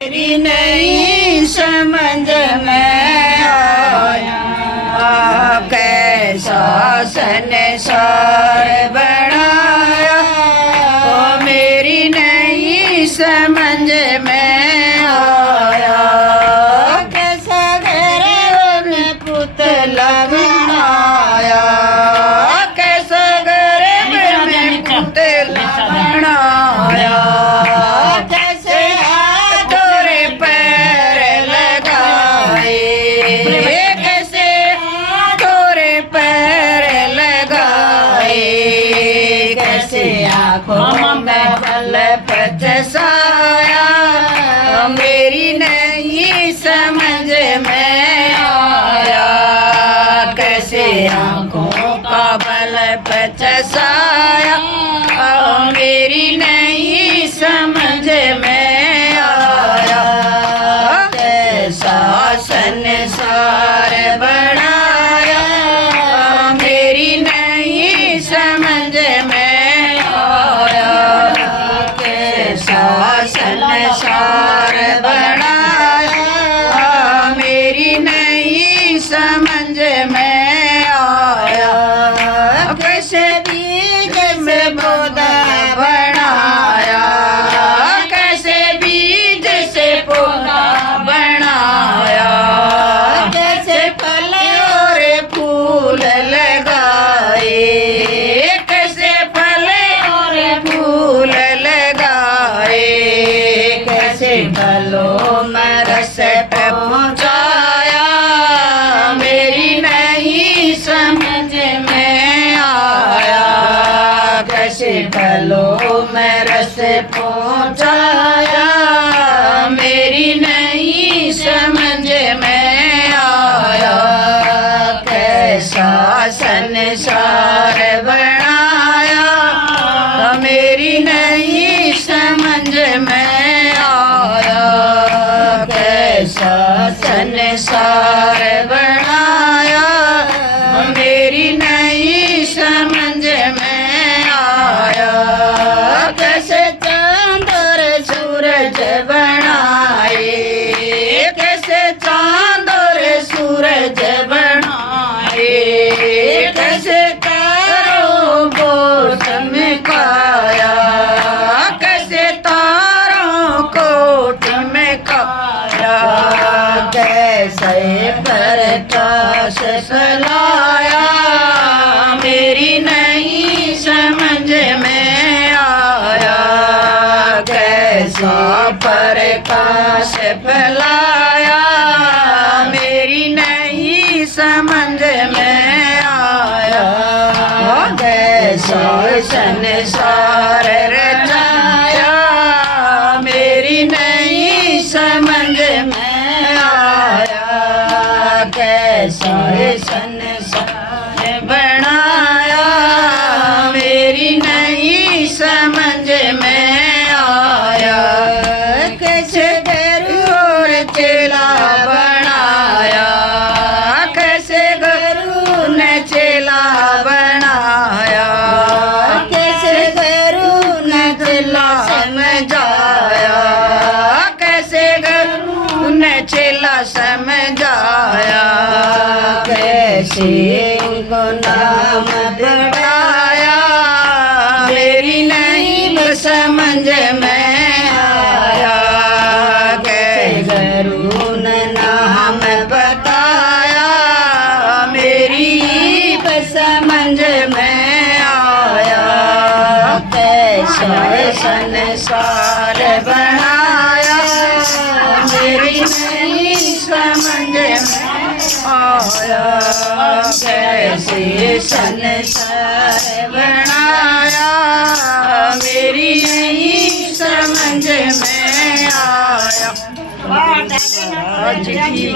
मेरी नहीं समझ में आया कैसा संसार बनाया। ओ मेरी नहीं समझ में आया कैसा घर में पुतला बनाया। कैसा घर में पुतला बनाया। चसाया मेरी नहीं समझ में आया कैसे आँखों का बल चसाया मेरी नहीं समझ में आया कैसा संसार बनाया मेरी नहीं समझ में संसार बनाया मेरी नहीं समझ में आया। कैसे बीज से पौधा बनाया कैसे बीज से पौधा बनाया। कैसे फल और फूल लगाए कैसे फल और फूल लगाए। फलों में रस पहुँचाया मेरी नहीं समझ में आया कैसे फलों में रस पहुँचाया मेरी नहीं समझ में आया कैसा संसार बनाया मेरी नहीं समझ में संसार बनाया मेरी नहीं समझ में आया। कैसे चांद और सूरज बनाए कैसे चांद और सूरज बनाए। कैसे तारों को चमकाया कैसे तारों को चमकाया। कैसे प्रकाश फैलाया मेरी नहीं समझ में आया कैसा प्रकाश फैलाया मेरी नहीं समझ में आया। कैसा संसार रचाया मेरी नहीं समझ में कैसा संसार बनाया मेरी नहीं समझ में आया। कैसे गुरु और चेला बनाया कैसे गुरु ने चेला बनाया। कैसे गुरु ने चेला समझाया कैसे गुरु ने चेला समझाया। कैसे उनको नाम बताया मेरी नहीं समझ में आया। कैसे गुरु ने नाम बताया मेरी समझ में आया। कैसा संसार बनाया मेरी नहीं समझ में आया। कैसे संसार बनाया मेरी नहीं समझ में आया। आज की